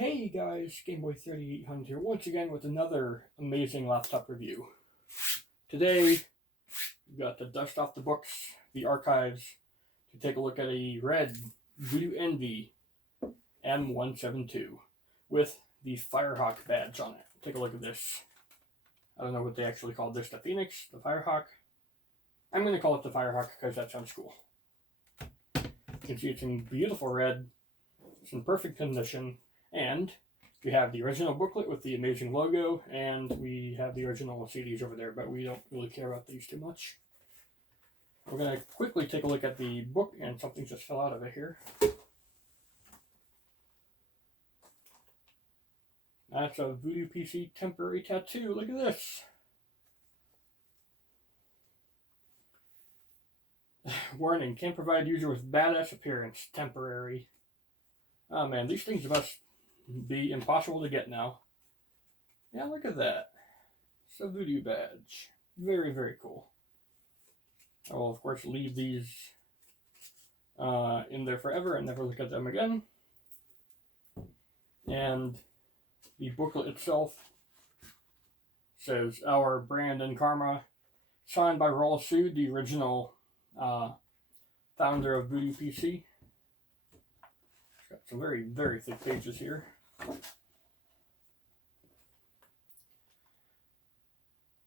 Hey guys, GameBoy3800 here once again with another amazing laptop review. Today, we've got to dust off the books, the archives, to take a look at a Rare Voodoo Envy M172 with the Firehawk badge on it. Take a look at this. I don't know what they actually call this, the Phoenix, the Firehawk. I'm going to call it the Firehawk because that sounds cool. You can see it's in beautiful red, it's in perfect condition, and we have the original booklet with the amazing logo, and we have the original CDs over there, but we don't really care about these too much. We're going to quickly take a look at the book, and something just fell out of it here. That's a Voodoo PC temporary tattoo. Look at this. Warning, can't provide user with badass appearance. Temporary. Oh man, these things must be impossible to get now. Yeah, look at that. It's a Voodoo badge. Very, very cool. I will, of course, leave these in there forever and never look at them again. And the booklet itself says, "Our brand and karma," signed by Raul Sood, the original founder of Voodoo PC. It's got some very, very thick pages here.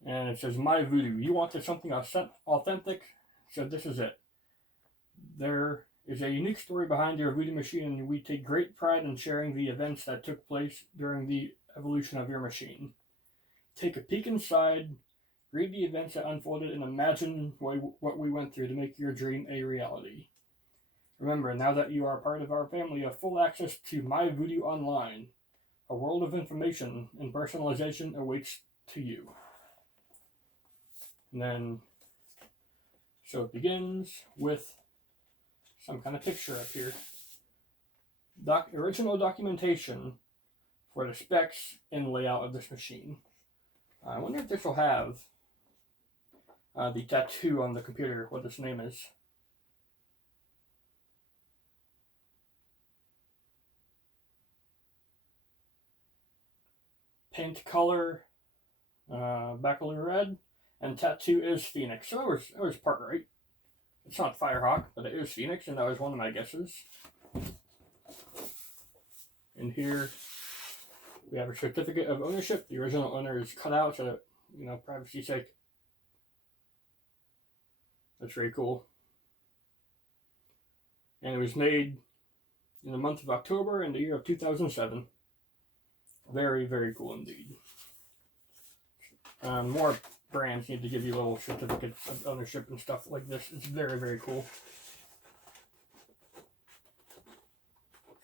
And it says, "My Voodoo. You wanted something authentic? So this is it. There is a unique story behind your Voodoo machine, and we take great pride in sharing the events that took place during the evolution of your machine. Take a peek inside, read the events that unfolded, and imagine what we went through to make your dream a reality. Remember, now that you are part of our family, you have full access to My Voodoo Online. A world of information and personalization awaits to you." And then, so it begins with some kind of picture up here. Original documentation for the specs and layout of this machine. I wonder if this will have the tattoo on the computer, what this name is. Paint color, Bacalou red, and tattoo is Phoenix. So I was part right. It's not Firehawk, but it is Phoenix, and that was one of my guesses. And here we have a certificate of ownership. The original owner is cut out, so privacy's sake. That's very cool. And it was made in the month of October in the year of 2007. Very, very cool indeed. More brands need to give you little certificates of ownership and stuff like this. It's very, very cool.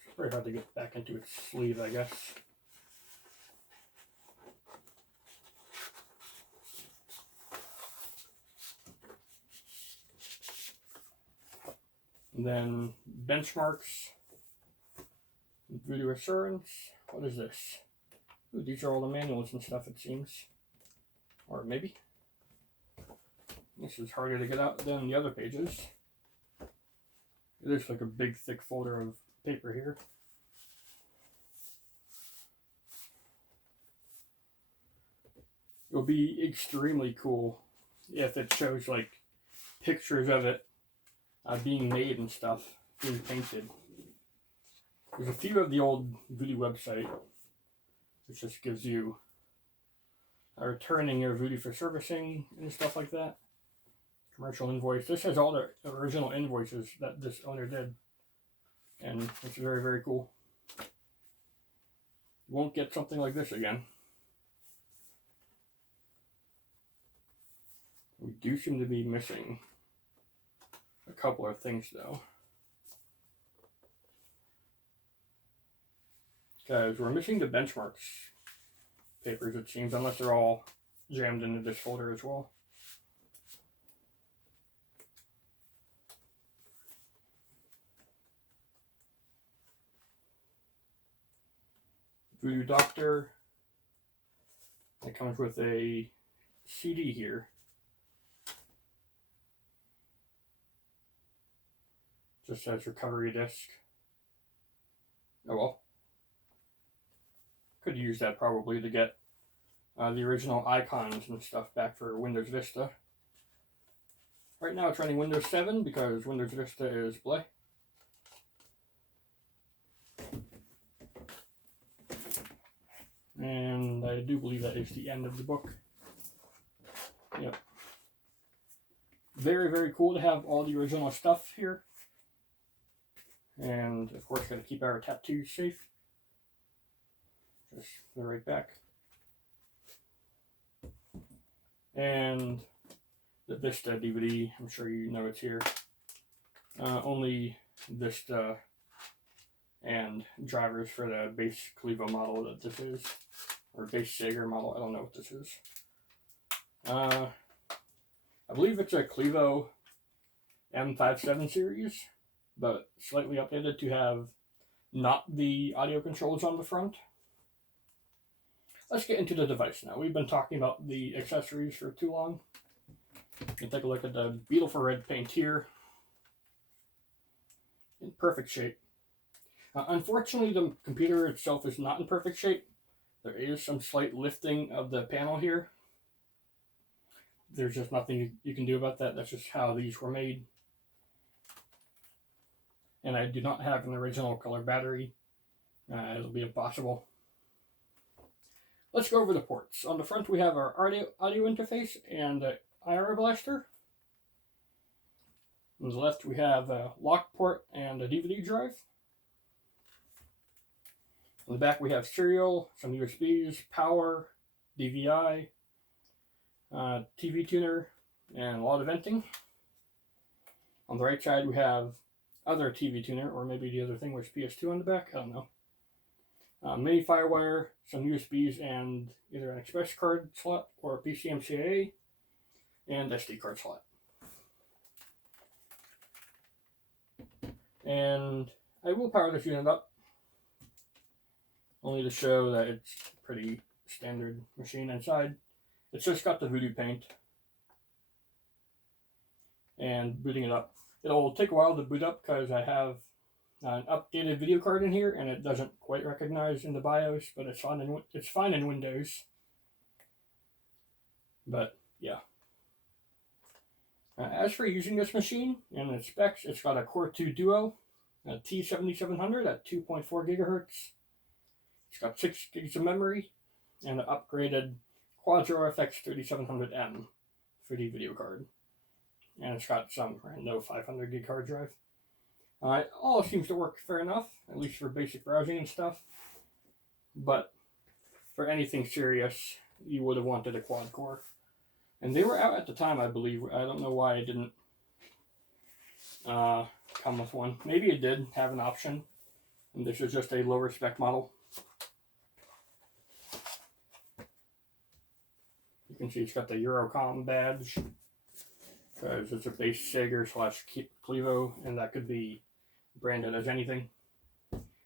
It's very hard to get back into its sleeve, I guess. And then benchmarks, Voodoo Assurance. What is this? Ooh, these are all the manuals and stuff, it seems. Or maybe. This is harder to get out than the other pages. It is like a big, thick folder of paper here. It will be extremely cool if it shows like pictures of it being made and stuff, being painted. There's a few of the old Voodoo website which just gives you returning your Voodoo for servicing and stuff like that. Commercial invoice. This has all the original invoices that this owner did, and it's very, very cool. You won't get something like this again. We do seem to be missing a couple of things though. Because we're missing the benchmarks papers, it seems, unless they're all jammed into this folder as well. Voodoo Doctor. It comes with a CD here. Just says recovery disc. Oh well. Could use that probably to get the original icons and stuff back for Windows Vista. Right now it's running Windows 7 because Windows Vista is bleh. And I do believe that is the end of the book. Yep. Very, very cool to have all the original stuff here. And of course, got to keep our tattoos safe. Just put it right back. And the Vista DVD, I'm sure you know it's here. Only Vista and drivers for the base Clevo model that this is. Or base Sager model, I don't know what this is. I believe it's a Clevo M57 series, but slightly updated to have not the audio controls on the front. Let's get into the device now. We've been talking about the accessories for too long. You can take a look at the beautiful red paint here. In perfect shape. Unfortunately, the computer itself is not in perfect shape. There is some slight lifting of the panel here. There's just nothing you can do about that. That's just how these were made. And I do not have an original color battery. It'll be impossible. Let's go over the ports. On the front we have our audio interface and the IR blaster. On the left we have a lock port and a DVD drive. On the back we have serial, some USBs, power, DVI, TV tuner, and a lot of venting. On the right side we have other TV tuner, or maybe the other thing was PS2 on the back, I don't know. Mini FireWire, some USBs, and either an express card slot or a PCMCIA, and SD card slot. And I will power this unit up, only to show that it's a pretty standard machine inside. It's just got the Voodoo paint. And booting it up. It'll take a while to boot up because I have an updated video card in here and it doesn't quite recognize in the BIOS, but it's fine in Windows. But yeah. As for using this machine and its specs, it's got a Core 2 Duo, a T7700 at 2.4 gigahertz. It's got 6 gigs of memory and an upgraded Quadro FX 3700M 3D video card. And it's got some random 500 gig hard drive. It all seems to work fair enough, at least for basic browsing and stuff. But for anything serious, you would have wanted a quad core. And they were out at the time, I believe. I don't know why it didn't come with one. Maybe it did have an option, and this is just a lower spec model. You can see it's got the Eurocom badge, because it's a base Sager / Clevo, and that could be branded as anything.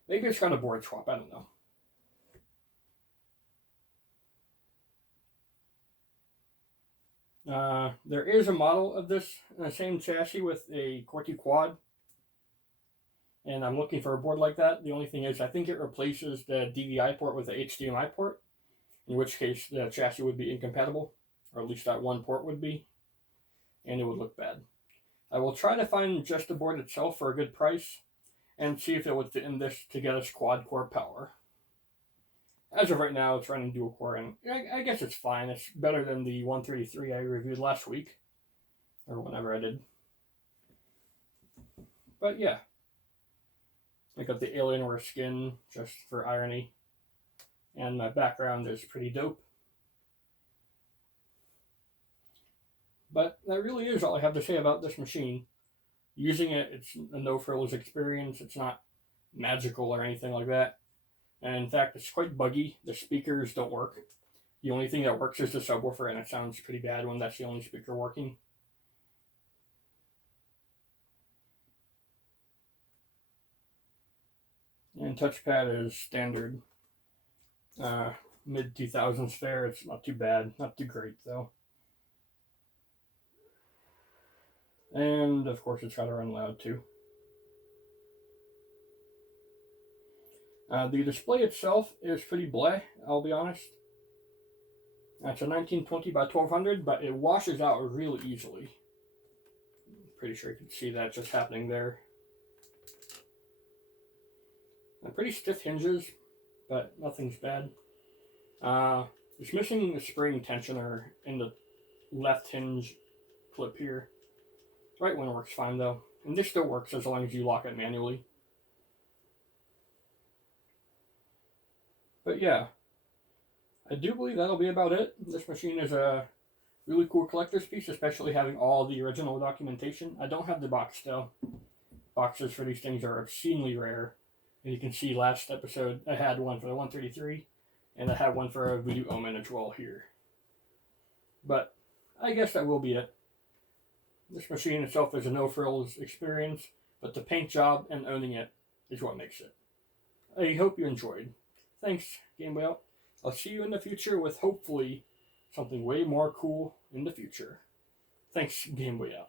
Maybe it's got a board swap, I don't know. There is a model of this in the same chassis with a Core 2 Quad, and I'm looking for a board like that. The only thing is I think it replaces the DVI port with the HDMI port, in which case the chassis would be incompatible, or at least that one port would be, and it would look bad. I will try to find just the board itself for a good price and see if it would fit in this to get us quad core power. As of right now, it's running dual core, and I guess it's fine. It's better than the 133 I reviewed last week, or whenever I did. But yeah, I got the Alienware skin just for irony, and my background is pretty dope. But that really is all I have to say about this machine. Using it, it's a no-frills experience. It's not magical or anything like that. And in fact, it's quite buggy. The speakers don't work. The only thing that works is the subwoofer, and it sounds pretty bad when that's the only speaker working. And touchpad is standard. Mid-2000s fare. It's not too bad. Not too great, though. And, of course, it's got to run loud, too. The display itself is pretty bleh, I'll be honest. It's a 1920 by 1200, but it washes out really easily. Pretty sure you can see that just happening there. Pretty stiff hinges, but nothing's bad. It's missing the spring tensioner in the left hinge clip here. The right one works fine though, and this still works as long as you lock it manually. But yeah, I do believe that'll be about it. This machine is a really cool collector's piece, especially having all the original documentation. I don't have the box though. Boxes for these things are obscenely rare. And you can see last episode I had one for the 133, and I had one for a Voodoo Omen as well here. But I guess that will be it. This machine itself is a no-frills experience, but the paint job and owning it is what makes it. I hope you enjoyed. Thanks, Game Boy Out. I'll see you in the future with hopefully something way more cool in the future. Thanks, Game Boy Out.